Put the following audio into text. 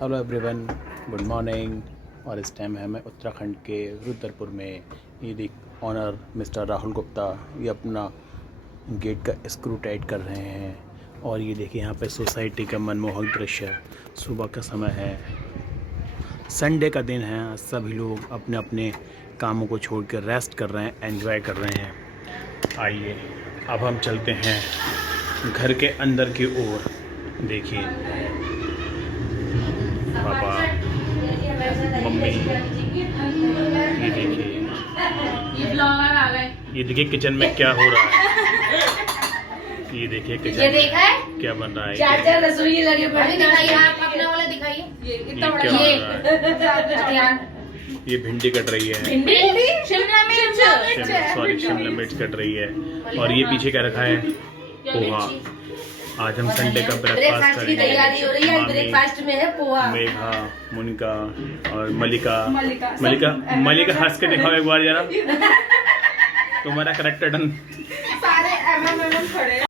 Hello everyone, good morning. और इस time है मैं उत्तराखंड के रुद्रपुर में। ये देख ऑनर मिस्टर राहुल गुप्ता ये अपना गेट का स्क्रू टाइट कर रहे हैं। और ये देखिए यहाँ पे सोसाइटी का मनमोहक दृश्य। सुबह का समय है, संडे का दिन है। सभी लोग अपने अपने कामों को छोड़कर रेस्ट कर रहे हैं, एंजॉय कर रहे हैं। आइए अब हम चलते हैं घर के अंदर की ओर। देखिए पापा, मम्मी, ये देखिए, ये देखिए किचन में क्या हो रहा है। ये देखिए किचन ये देखा है क्या बन रहा है। चार रसोई लगे पड़े। दिखाइए, आप अपना वाला दिखाइए। ये इतना बड़ा ये भिंडी कट रही है, भिंडी, शिमला मिर्च, शिमला मिर्च कट रही है। और ये पीछे क्या रखा है, पोहा। आज हम संडे का ब्रेकफास्ट की तैयारी हो रही है। ब्रेकफास्ट में है पोहा। मेघा, मुनिका और मलिका हंस के दिखाओ एक बार जरा। तुम्हारा करेक्टर डन। सारे खड़े